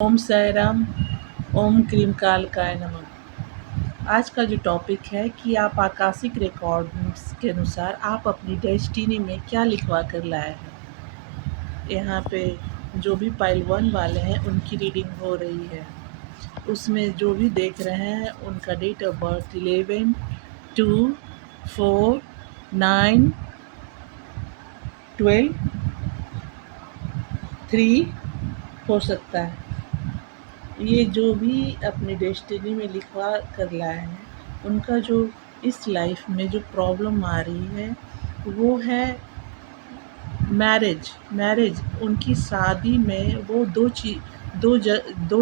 ओम साई राम। ओम cream कालकाय नमः। आज का जो टॉपिक है कि आप आकाशिक रिकॉर्ड्स के अनुसार आप अपनी डेस्टिनी में क्या लिखवा कर लाए हैं। यहाँ पे जो भी पाइल 1 वाले हैं उनकी रीडिंग हो रही है। उसमें जो भी देख रहे हैं उनका डेट ऑफ बर्थ 11, 2, 4, 9, 12, 3 हो सकता है। ये जो भी अपनी डेस्टिनी में लिखवा कर लाए हैं उनका जो इस लाइफ में जो प्रॉब्लम आ रही है वो है मैरिज। उनकी शादी में वो दो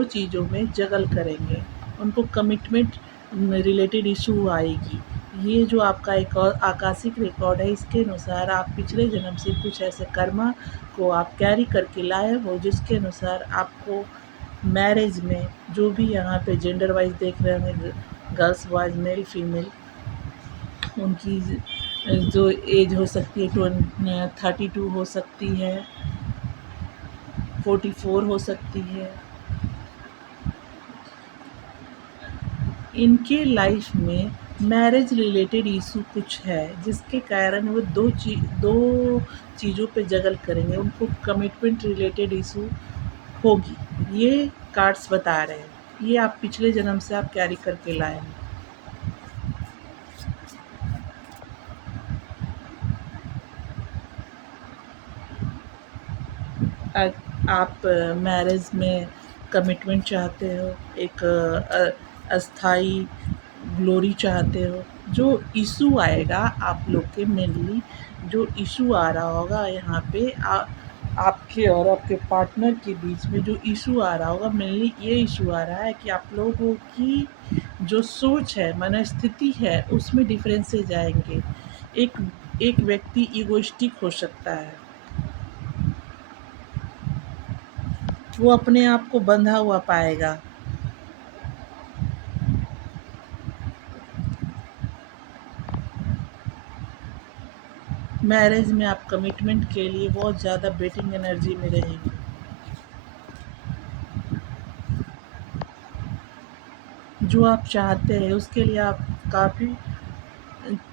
चीज़ों में जगल करेंगे। उनको कमिटमेंट रिलेटेड इशू आएगी। ये जो आपका एक और आकाशिक रिकॉर्ड है इसके अनुसार आप पिछले जन्म से कुछ ऐसे कर्मा को आप कैरी करके लाए हो जिसके अनुसार आपको मैरिज में जो भी यहाँ पे जेंडर वाइज देख रहे हैं गर्ल्स बॉयज मेल फीमेल उनकी जो एज हो सकती है 32 हो सकती है, 44 हो सकती है। इनके लाइफ में मैरिज रिलेटेड इशू कुछ है जिसके कारण वो दो चीज़ों पे जगल करेंगे। उनको कमिटमेंट रिलेटेड इशू होगी। ये कार्ड्स बता रहे हैं। ये आप पिछले जन्म से आप कैरी करके लाए हैं। आप मैरिज में कमिटमेंट चाहते हो, एक अस्थाई ग्लोरी चाहते हो। जो इशू आएगा आप लोग के मेनली जो इशू आ रहा होगा यहाँ पे आपके और आपके पार्टनर के बीच में जो इशू आ रहा होगा मेनली ये इशू आ रहा है कि आप लोगों की जो सोच है मनस्थिति है उसमें डिफरेंसेस आएंगे। एक एक व्यक्ति ईगोइस्टिक हो सकता है। वो अपने आप को बंधा हुआ पाएगा। मैरिज में आप कमिटमेंट के लिए बहुत ज़्यादा बेटिंग एनर्जी में रहेंगे। जो आप चाहते हैं उसके लिए आप काफ़ी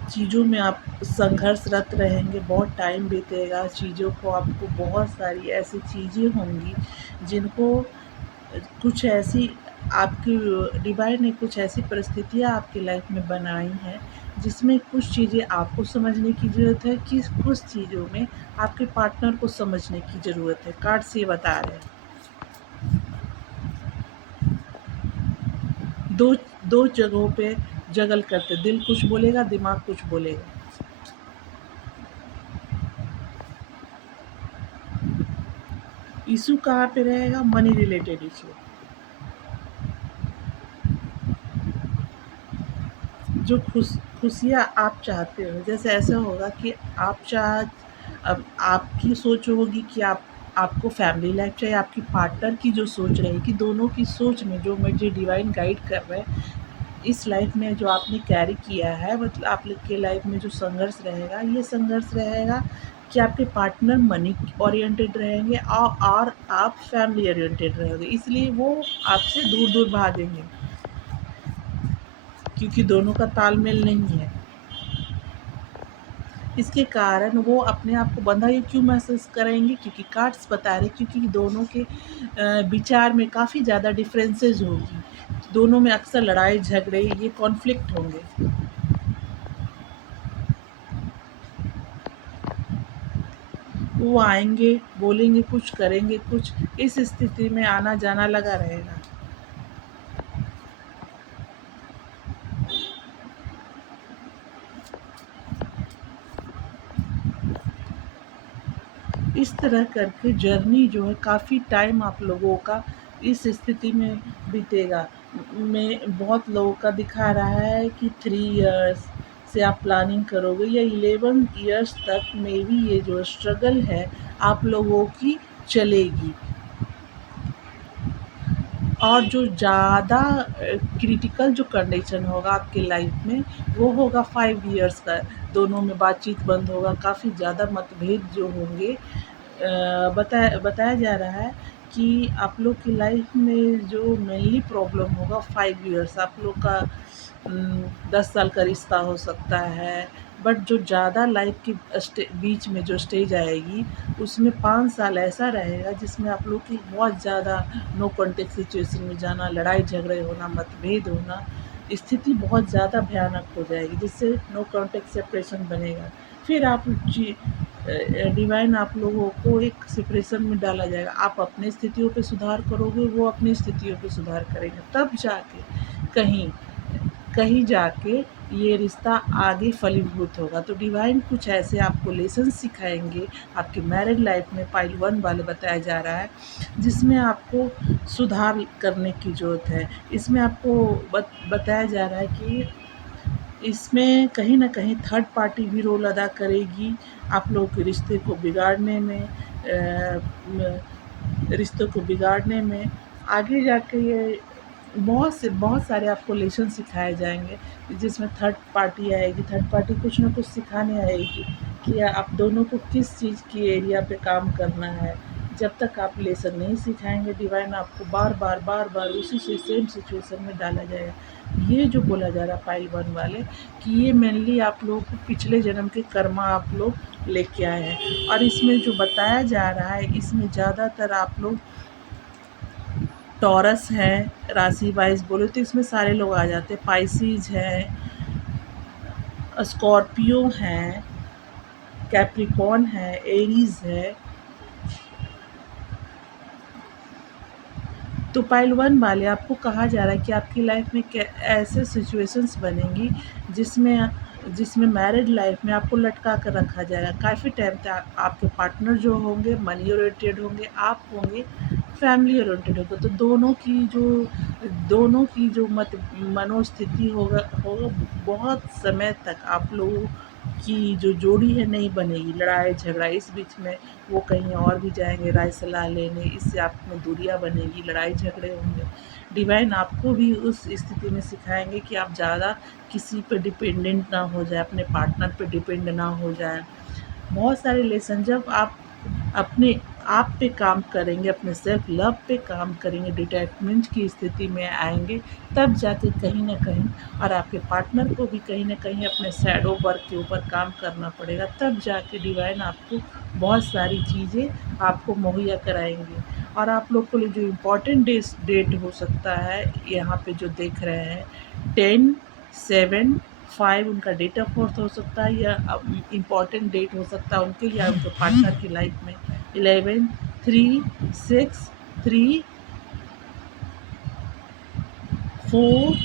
चीज़ों में आप संघर्षरत रहेंगे। बहुत टाइम बीतेगा चीज़ों को, आपको बहुत सारी ऐसी चीज़ें होंगी जिनको कुछ ऐसी आपकी डिवाइन ने कुछ ऐसी परिस्थितियाँ आपकी लाइफ में बनाई हैं जिसमें कुछ चीज़ें आपको समझने की ज़रूरत है कि कुछ चीज़ों में आपके पार्टनर को समझने की ज़रूरत है। कार्ड्स ये बता रहे हैं। दो दो जगहों पे जगल करते, दिल कुछ बोलेगा दिमाग कुछ बोलेगा। इशू कहाँ पे रहेगा? Money related issue. जो खुशियाँ आप चाहते हो, जैसे ऐसा होगा कि अब आपकी सोच होगी कि आपको फैमिली लाइफ चाहिए। आपकी पार्टनर की जो सोच रहेगी, दोनों की सोच में जो मुझे डिवाइन गाइड कर रहा है इस लाइफ में जो आपने कैरी किया है, मतलब आप लोग के लाइफ में जो संघर्ष रहेगा ये संघर्ष रहेगा कि आपके पार्टनर मनी ओरिएंटेड रहेंगे और आप फैमिली ओरिएंटेड रहोगे, इसलिए वो आपसे दूर दूर भागेंगे क्योंकि दोनों का तालमेल नहीं है। इसके कारण वो अपने आप को बंधा ही क्यों महसूस करेंगे? क्योंकि कार्ड्स बता रहे क्योंकि दोनों के विचार में काफ़ी ज़्यादा डिफरेंसेस होगी। दोनों में अक्सर लड़ाई झगड़े ये कॉन्फ्लिक्ट होंगे। वो आएंगे बोलेंगे कुछ करेंगे कुछ, इस स्थिति में आना जाना लगा रहेगा। इस तरह करके जर्नी जो है काफ़ी टाइम आप लोगों का इस स्थिति में बीतेगा। में बहुत लोगों का दिखा रहा है कि 3 इयर्स से आप प्लानिंग करोगे या 11 इयर्स तक में भी ये जो स्ट्रगल है आप लोगों की चलेगी। और जो ज़्यादा क्रिटिकल जो कंडीशन होगा आपके लाइफ में वो होगा 5 इयर्स का। दोनों में बातचीत बंद होगा, काफ़ी ज़्यादा मतभेद जो होंगे। बताया जा रहा है कि आप लोग की लाइफ में जो मेनली प्रॉब्लम होगा 5 इयर्स, आप लोग का 10 साल का रिश्ता हो सकता है, बट जो ज़्यादा लाइफ की बीच में जो स्टेज आएगी उसमें 5 साल ऐसा रहेगा जिसमें आप लोग की बहुत ज़्यादा नो कॉन्टेक्ट सिचुएशन में जाना, लड़ाई झगड़े होना, मतभेद होना, स्थिति बहुत ज़्यादा भयानक हो जाएगी, जिससे नो कॉन्टेक्ट सेपरेशन बनेगा। फिर आप डिवाइन आप लोगों को एक सेपरेशन में डाला जाएगा। आप अपनी स्थितियों पे सुधार करोगे, वो अपनी स्थितियों पे सुधार करेंगे, तब जाके कहीं कहीं जाके ये रिश्ता आगे फलीभूत होगा। तो डिवाइन कुछ ऐसे आपको लेसन सिखाएंगे आपकी मैरिड लाइफ में, पाइल 1 वाले बताया जा रहा है, जिसमें आपको सुधार करने की ज़रूरत है। इसमें आपको बताया जा रहा है कि इसमें कहीं न कहीं थर्ड पार्टी भी रोल अदा करेगी आप लोगों के रिश्तों को बिगाड़ने में। आगे जाके ये बहुत सारे आपको लेसन सिखाए जाएँगे, जिसमें थर्ड पार्टी आएगी। थर्ड पार्टी कुछ न कुछ सिखाने आएगी कि आप दोनों को किस चीज़ की एरिया पे काम करना है। जब तक आप लेसन नहीं सिखाएँगे, डिवाइन आपको बार-बार उसी से सेम सिचुएशन में डाला जाएगा। ये जो बोला जा रहा है पाइल 1 वाले, कि ये मेनली आप लोगों को पिछले जन्म के कर्मा आप लोग लेके आए हैं। और इसमें जो बताया जा रहा है, इसमें ज़्यादातर आप लोग टॉरस है, राशि वाइज बोले तो इसमें सारे लोग आ जाते हैं। पाइसिस है, स्कॉर्पियो है, कैप्रिकॉर्न है, एरीज है। तो पाइल 1 वाले आपको कहा जा रहा है कि आपकी लाइफ में ऐसे सिचुएशंस बनेंगी जिसमें जिसमें मैरिड लाइफ में आपको लटका कर रखा जाएगा। काफ़ी टाइम तक आपके पार्टनर जो होंगे मनी ओरिएंटेड होंगे, आप होंगे फैमिली ओरिएंटेड होंगे। तो दोनों की जो मनोस्थिति होगा बहुत समय तक आप लोगों की जो जोड़ी है नहीं बनेगी। लड़ाई झगड़ा इस बीच में वो कहीं और भी जाएँगे राय सलाह लेने, इससे आप में दूरियाँ बनेगी, लड़ाई झगड़े होंगे। डिवाइन आपको भी उस स्थिति में सिखाएँगे कि आप ज़्यादा किसी पे डिपेंडेंट ना हो जाएँ, अपने पार्टनर पे डिपेंड ना हो जाएँ। बहुत सारे लेसन जब आप अपने आप पे काम करेंगे, अपने सेल्फ लव पे काम करेंगे, डिटैचमेंट की स्थिति में आएँगे, तब जाके कहीं न कहीं और आपके पार्टनर को भी कहीं न कहीं अपने शैडो वर्क के ऊपर काम करना पड़ेगा, तब जाके डिवाइन आपको बहुत सारी चीज़ें आपको मुहैया कराएँगे। और आप लोग के लिए जो इम्पोर्टेंट डेट हो सकता है, यहाँ पे जो देख रहे हैं 10, 7, 5 उनका डेट ऑफ बर्थ हो सकता है, या इम्पॉर्टेंट डेट हो सकता है उनके या उनके पार्टनर की लाइफ में 11, 3, 6, 3, 4।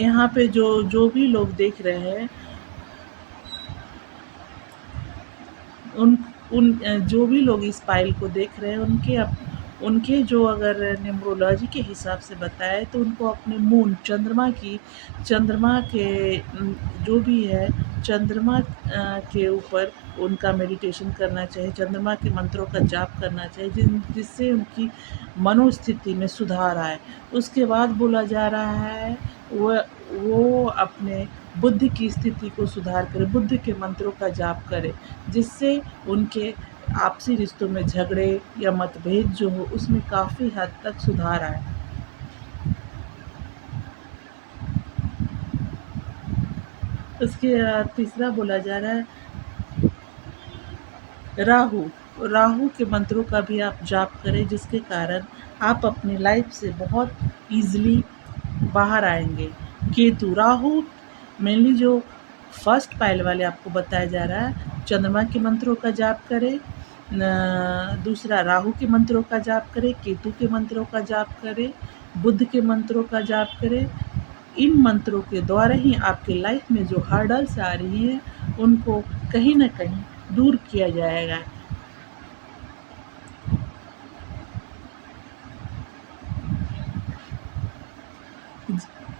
यहाँ पे जो जो भी लोग देख रहे हैं उन उन जो भी लोग इस फाइल को देख रहे हैं उनके जो अगर न्यूमरोलॉजी के हिसाब से बताए तो उनको अपने मून चंद्रमा के जो भी है चंद्रमा के ऊपर उनका मेडिटेशन करना चाहिए, चंद्रमा के मंत्रों का जाप करना चाहिए, जिससे उनकी मनोस्थिति में सुधार आए। उसके बाद बोला जा रहा है वो अपने बुद्धि की स्थिति को सुधार करें, बुद्धि के मंत्रों का जाप करें, जिससे उनके आपसी रिश्तों में झगड़े या मतभेद जो हो उसमें काफ़ी हद तक सुधार आए। उसके तीसरा बोला जा रहा है राहु राहु के मंत्रों का भी आप जाप करें, जिसके कारण आप अपनी लाइफ से बहुत ईज़िली बाहर आएँगे। केतु राहु मेनली जो फर्स्ट पाइल वाले आपको बताया जा रहा है, चंद्रमा के मंत्रों का जाप करें, दूसरा राहु के मंत्रों का जाप करें, केतु के मंत्रों का जाप करें, बुध के मंत्रों का जाप करें। इन मंत्रों के द्वारा ही आपके लाइफ में जो हर्डल्स आ रही हैं उनको कहीं न कहीं दूर किया जाएगा।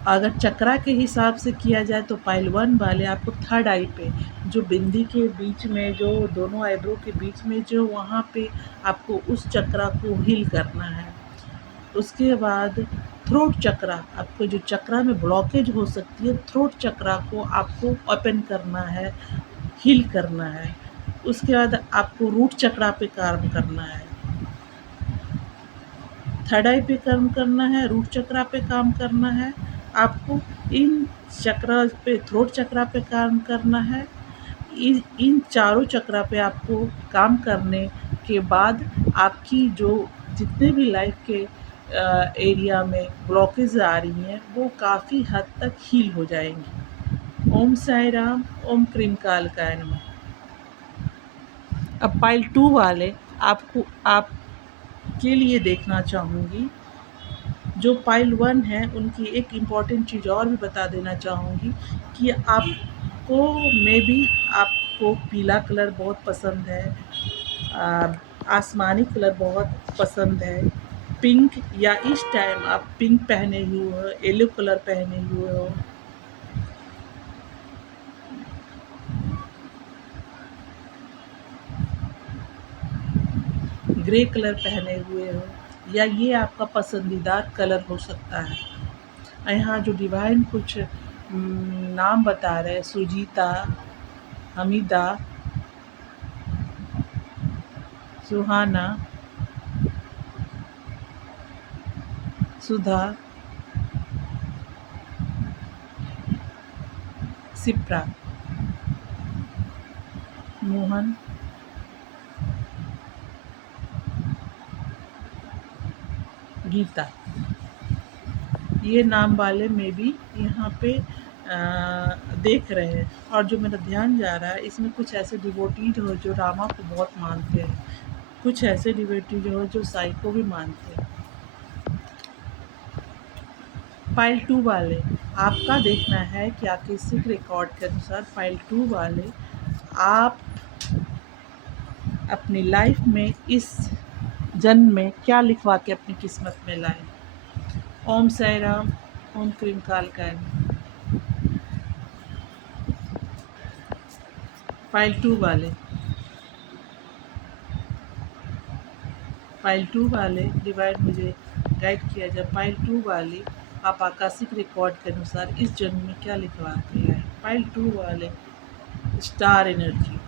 अगर चक्रा के हिसाब से किया जाए तो पाइल 1 वाले आपको थर्ड आई पे जो बिंदी के बीच में जो दोनों आईब्रो के बीच में जो वहाँ पे आपको उस चक्रा को हील करना है। उसके बाद थ्रोट चक्रा, आपको जो चक्रा में ब्लॉकेज हो सकती है, थ्रोट चक्रा को आपको ओपन करना है, हील करना है। उसके बाद आपको रूट चक्रा पे काम करना है, थर्ड आई पे काम करना है, रूट चक्रा पे काम करना है। आपको इन चक्रा पे, थ्रोट चक्रा पे काम करना है। इन चारों चक्रा पे आपको काम करने के बाद आपकी जो जितने भी लाइफ के एरिया में ब्लॉकेज आ रही हैं वो काफ़ी हद तक हील हो जाएंगी। ओम साई राम, ओम क्रीम कालकाय नमः। अब पाइल 2 वाले आपको आपके लिए देखना चाहूँगी। जो पाइल 1 है उनकी एक इम्पॉर्टेंट चीज़ और भी बता देना चाहूँगी कि आपको मे बी आपको पीला कलर बहुत पसंद है, आसमानी कलर बहुत पसंद है, पिंक, या इस टाइम आप पिंक पहने हुए हो, येलो कलर पहने हुए हो, ग्रे कलर पहने हुए हो, या ये आपका पसंदीदा कलर हो सकता है। यहाँ जो डिवाइन कुछ नाम बता रहे हैं, सुजीता, हमीदा, सुहाना, सुधा, सिप्रा, मोहन, गीता, ये नाम वाले में भी यहाँ पे देख रहे हैं। और जो मेरा ध्यान जा रहा है इसमें कुछ ऐसे डिवोटीज हो जो रामा को बहुत मानते हैं, कुछ ऐसे डिवोटीज हो जो साई को भी मानते हैं। फाइल 2 वाले आपका देखना है कि आर्टिस्टिक रिकॉर्ड के अनुसार फाइल 2 वाले आप अपनी लाइफ में इस जन्म में क्या लिखवा के अपनी किस्मत में लाएं। ओम साई राम, ओम क्रीम कालकाय। फाइल 2 वाले, फाइल 2 वाले डिवाइड मुझे गाइड किया जाए। फाइल 2 वाले आप आकाशिक रिकॉर्ड के अनुसार इस जन्म में क्या लिखवा के लाए। फाइल 2 वाले स्टार एनर्जी।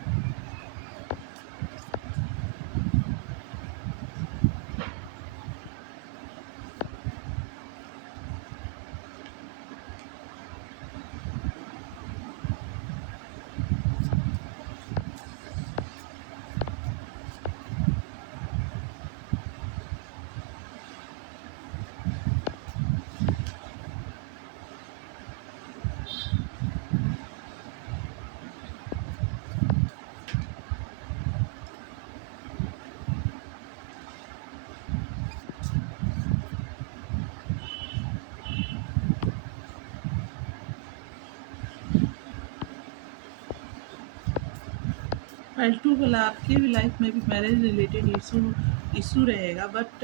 फाइल 2 वाला आपके भी लाइफ में भी मैरिज रिलेटेड इशू रहेगा, बट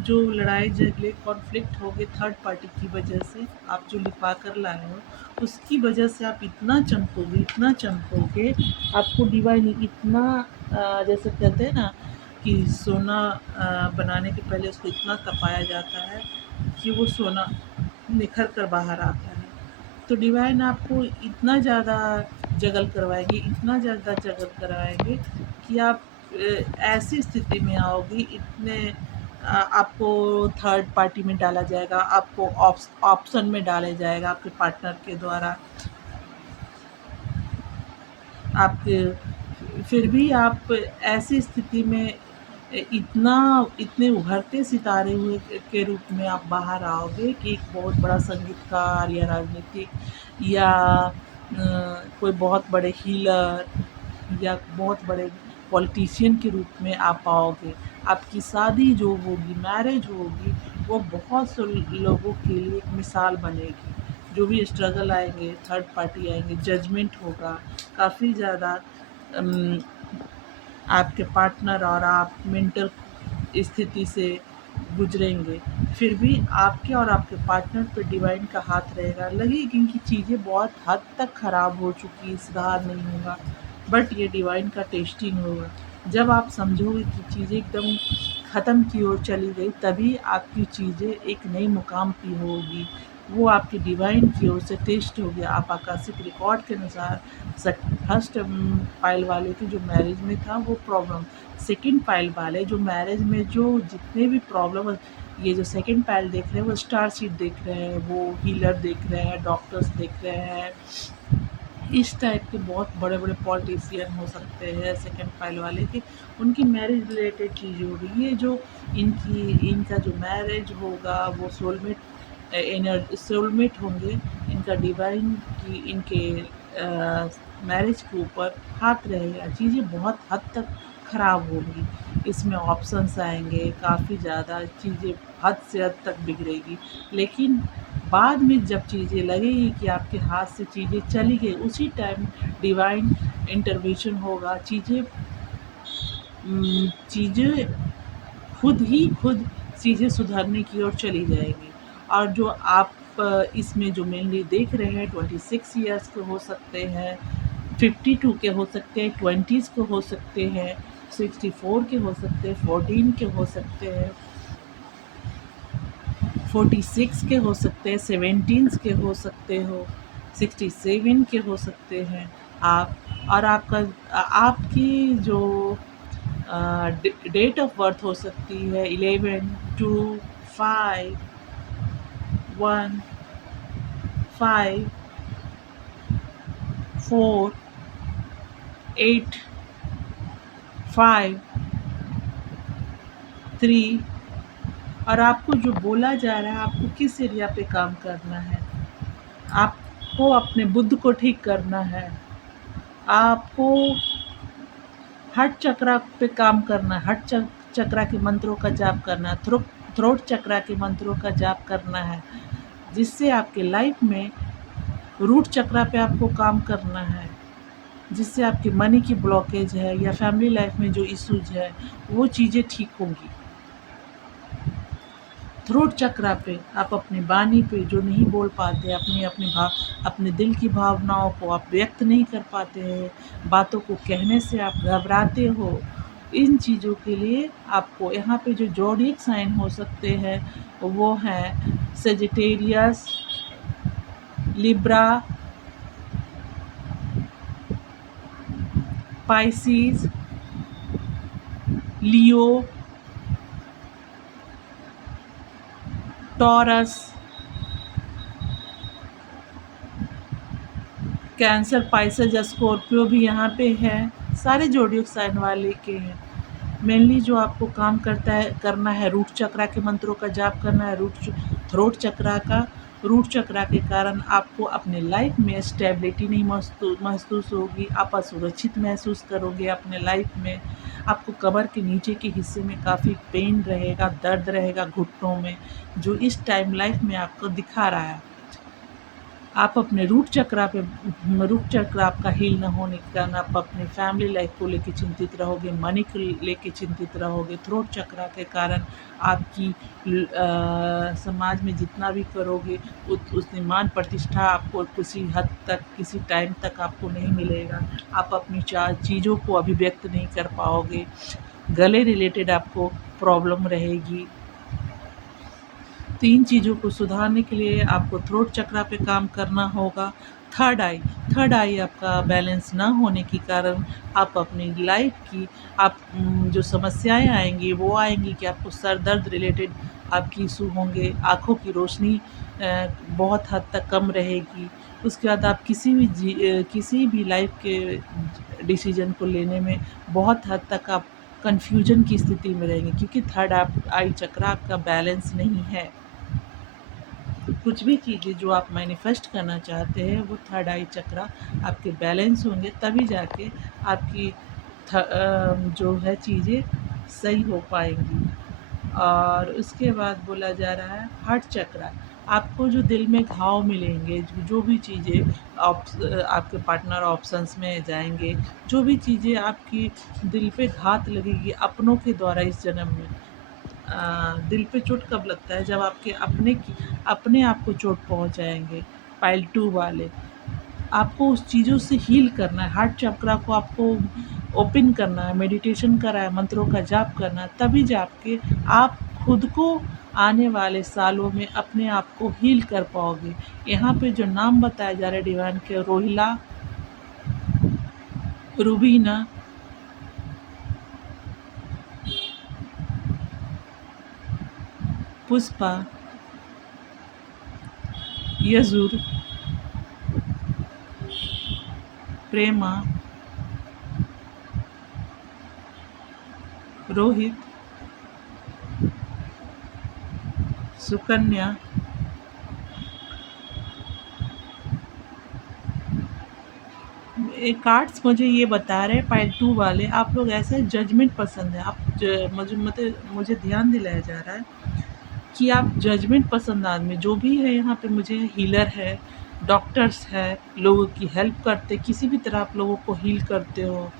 जो लड़ाई झगड़े कॉन्फ्लिक्ट हो गए थर्ड पार्टी की वजह से, आप जो लिखवा कर लाए हो उसकी वजह से आप इतना चमकोगे, इतना चमकोगे, आपको डिवाइन इतना जैसे कहते हैं ना कि सोना बनाने के पहले उसको इतना तपाया जाता है कि वो सोना निखर कर बाहर आता है। तो डिवाइन आपको इतना ज़्यादा जगल करवाएंगे, इतना ज़्यादा जगल करवाएंगे कि आप ऐसी स्थिति में आओगे, इतने आपको थर्ड पार्टी में डाला जाएगा, आपको ऑप्शन में डाला जाएगा आपके पार्टनर के द्वारा। आपके फिर भी आप ऐसी स्थिति में इतना इतने उभरते सितारे हुए के रूप में आप बाहर आओगे कि एक बहुत बड़ा संगीतकार या राजनीतिक या कोई बहुत बड़े हीलर या बहुत बड़े पॉलिटिशियन के रूप में आप आओगे। आपकी शादी जो होगी, मैरिज होगी, वो बहुत से लोगों के लिए एक मिसाल बनेगी। जो भी स्ट्रगल आएंगे, थर्ड पार्टी आएंगे, जजमेंट होगा, काफ़ी ज़्यादा आपके पार्टनर और आप मेंटल स्थिति से गुजरेंगे, फिर भी आपके और आपके पार्टनर पे डिवाइन का हाथ रहेगा। लगेगी कि चीज़ें बहुत हद तक ख़राब हो चुकी है, सुधार नहीं होगा, बट ये डिवाइन का टेस्टिंग होगा। जब आप समझोगे कि चीज़ें एकदम ख़त्म की ओर चली गई, तभी आपकी चीज़ें एक नई मुकाम की होगी, वो आपकी डिवाइन की ओर से टेस्ट हो गया। आप आकाशिक रिकॉर्ड के अनुसार फर्स्ट पाइल वाले की जो मैरिज में था वो प्रॉब्लम, सेकंड पाइल वाले जो मैरिज में जो जितने भी प्रॉब्लम, ये जो सेकंड पाइल देख रहे हैं वो स्टार सीड देख रहे हैं, वो हीलर देख रहे हैं, डॉक्टर्स देख रहे हैं, इस टाइप के बहुत बड़े बड़े पॉलिटिशियन हो सकते हैं सेकंड फाइल वाले के, उनकी मैरिज रिलेटेड चीज़ होगी। ये जो इनका जो मैरिज होगा वो सोलमेट होंगे, इनका डिवाइन की इनके मैरिज के ऊपर हाथ रहेगा, चीज़ें बहुत हद तक ख़राब होंगी। इसमें ऑप्शंस आएंगे, काफ़ी ज़्यादा चीज़ें हद से हद तक बिगड़ेगी। लेकिन बाद में जब चीज़ें लगेगी कि आपके हाथ से चीज़ें चली गई, उसी टाइम डिवाइन इंटरवेंशन होगा, चीज़ें खुद चीज़ें सुधरने की ओर चली जाएगी। और जो आप इसमें जो मेनली देख रहे हैं 26 ईयर्स के हो सकते हैं, 52 के हो सकते हैं, 20s के हो सकते हैं, 64 के हो सकते हैं, 14 के हो सकते हैं, 46 के हो सकते हैं, 17 के हो सकते हो, 67 के हो सकते हैं आप। और आपकी जो डेट ऑफ बर्थ हो सकती है 11, 2, 5, 1, 5, 4, 8, 5, 3। और आपको जो बोला जा रहा है आपको किस एरिया पे काम करना है, आपको अपने बुद्ध को ठीक करना है, आपको हट चक्रा पे काम करना है, चक्रा के मंत्रों का जाप करना है, थ्रोट चक्रा के मंत्रों का जाप करना है, जिससे आपके लाइफ में रूट चक्रा पे आपको काम करना है, जिससे आपकी मनी की ब्लॉकेज है या फैमिली लाइफ में जो इश्यूज है वो चीज़ें ठीक होंगी। थ्रोट चक्रा पे आप अपनी वाणी पे जो नहीं बोल पाते, अपने दिल की भावनाओं को आप व्यक्त नहीं कर पाते हैं, बातों को कहने से आप घबराते हो, इन चीज़ों के लिए आपको यहाँ पे जो ज़ोडिएक साइन हो सकते हैं वो हैं सेजिटेरियस, लिब्रा, पाइसिस, लियो, टॉरस, कैंसर, पाइसेस या स्कॉर्पियो भी यहाँ पे है, सारे ज़ोडिएक साइन वाले के हैं। मेनली जो आपको काम करना है रूट चक्रा के मंत्रों का जाप करना है, थ्रोट चक्रा का। रूट चक्रा के कारण आपको अपने लाइफ में स्टेबिलिटी नहीं महसूस होगी, आप असुरक्षित महसूस करोगे अपने लाइफ में, आपको कमर के नीचे के हिस्से में काफ़ी पेन रहेगा, दर्द रहेगा घुटनों में, जो इस टाइम लाइफ में आपको दिखा रहा है। आप अपने रूट चक्र आपका हील न होने के कारण आप अपनी फैमिली लाइफ को लेके चिंतित रहोगे, मनी को लेके चिंतित रहोगे। थ्रोट चक्र के कारण आपकी समाज में जितना भी करोगे उतनी मान प्रतिष्ठा आपको किसी हद तक, किसी टाइम तक आपको नहीं मिलेगा। आप अपनी चीज़ों को अभिव्यक्त नहीं कर पाओगे, गले रिलेटेड आपको प्रॉब्लम रहेगी। 3 चीज़ों को सुधारने के लिए आपको थ्रोट चक्रा पे काम करना होगा। थर्ड आई आपका बैलेंस ना होने के कारण आप अपनी लाइफ की जो समस्याएं आएंगी वो आएंगी कि आपको सर दर्द रिलेटेड आपकी इशू होंगे, आँखों की रोशनी बहुत हद तक कम रहेगी। उसके बाद आप किसी भी लाइफ के डिसीजन को लेने में बहुत हद तक आप कन्फ्यूजन की स्थिति में रहेंगे, क्योंकि थर्ड आई चक्रा आपका बैलेंस नहीं है। कुछ भी चीज़ें जो आप मैनिफेस्ट करना चाहते हैं वो थर्ड आई चक्रा आपके बैलेंस होंगे, तभी जाके आपकी जो है चीज़ें सही हो पाएंगी। और उसके बाद बोला जा रहा है हार्ट चक्रा, आपको जो दिल में घाव मिलेंगे, जो भी चीज़ें आपके पार्टनर ऑप्शंस में जाएंगे, जो भी चीज़ें आपकी दिल पे घात लगेगी अपनों के द्वारा इस जन्म में, दिल पे चोट कब लगता है, जब आपके अपने आप को चोट पहुंचाएंगे। पाइल 2 वाले, आपको उस चीज़ों से हील करना है, हार्ट चक्रा को आपको ओपन करना है, मेडिटेशन करा है, मंत्रों का जाप करना है, तभी जाके आप खुद को आने वाले सालों में अपने आप को हील कर पाओगे। यहाँ पे जो नाम बताए जा रहे हैं डिवाइन के, रोहिला, रूबीना, पुष्पा, यजुर, प्रेमा, रोहित, सुकन्या, ये कार्ड्स मुझे ये बता रहे हैं पाइल 2 वाले, आप लोग ऐसे जजमेंट पसंद है। आप मुझे ध्यान दिलाया जा रहा है कि आप जजमेंट पसंद आदमी जो भी है यहाँ पे, मुझे हीलर है, डॉक्टर्स है, लोगों की हेल्प करते, किसी भी तरह आप लोगों को हील करते हो।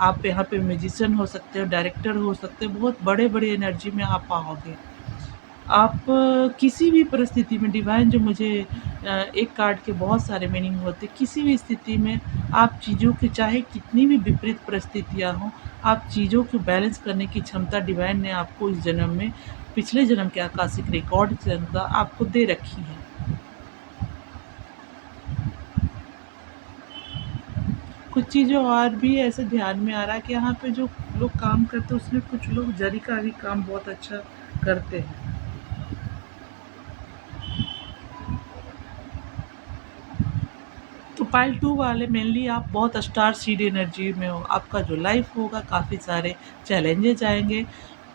आप यहाँ पे म्यूजिशियन हो सकते हो, डायरेक्टर हो सकते हो, बहुत बड़े बड़े एनर्जी में आप आओगे। आप किसी भी परिस्थिति में डिवाइन जो मुझे एक कार्ड के बहुत सारे मीनिंग होते, किसी भी स्थिति में आप चीज़ों की, चाहे कितनी भी विपरीत परिस्थितियाँ हों, आप चीज़ों को बैलेंस करने की क्षमता डिवाइन ने आपको इस जन्म में, पिछले जन्म के आकाशिक रिकॉर्ड से आपको दे रखी है। कुछ चीज़ें और भी ऐसे ध्यान में आ रहा है कि यहाँ पे जो लोग काम करते हैं उसमें कुछ लोग जरी का भी काम बहुत अच्छा करते हैं। तो पाइल 2 वाले मेनली आप बहुत स्टार सीड एनर्जी में हो। आपका जो लाइफ होगा, काफ़ी सारे चैलेंजेस आएंगे।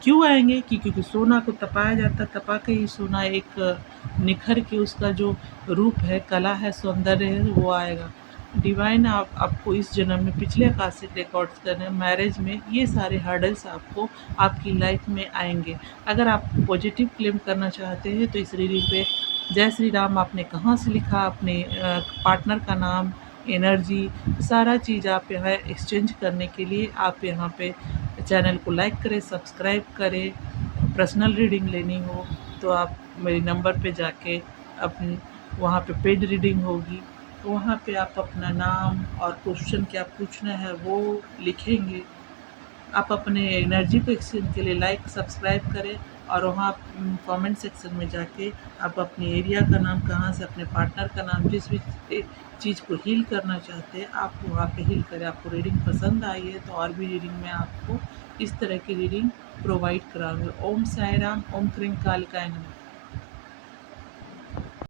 क्यों आएंगे? क्योंकि सोना को तपाया जाता है, तपा के ही सोना एक निखर के उसका जो रूप है, कला है, सौंदर्य है, वो आएगा। डिवाइन आपको इस जन्म में, पिछले आकाशिक रिकॉर्ड्स करने, मैरिज में, ये सारे हर्डल्स आपको आपकी लाइफ में आएंगे। अगर आप पॉजिटिव क्लेम करना चाहते हैं तो इस रीडिंग पे जय श्री राम आपने कहाँ से लिखा, अपने पार्टनर का नाम, एनर्जी, सारा चीज़ आप यहाँ एक्सचेंज करने के लिए आप यहाँ पे चैनल को लाइक करें, सब्सक्राइब करें। पर्सनल रीडिंग लेनी हो तो आप मेरे नंबर पे जाके अपन, वहाँ पे पेड रीडिंग होगी, तो वहाँ पे आप अपना नाम और क्वेश्चन क्या पूछना है वो लिखेंगे। आप अपने एनर्जी को एक्सचेंज के लिए लाइक सब्सक्राइब करें, और वहाँ कमेंट सेक्शन में जाके आप अपने एरिया का नाम, कहाँ से, अपने पार्टनर का नाम, जिस भी चीज़ को हील करना चाहते हैं आप वहाँ पे हील करें। आपको रीडिंग पसंद आई है तो और भी रीडिंग में आपको इस तरह की रीडिंग प्रोवाइड कराऊंगी। ओम साई राम, ओम क्रीम कालिकाय नमः।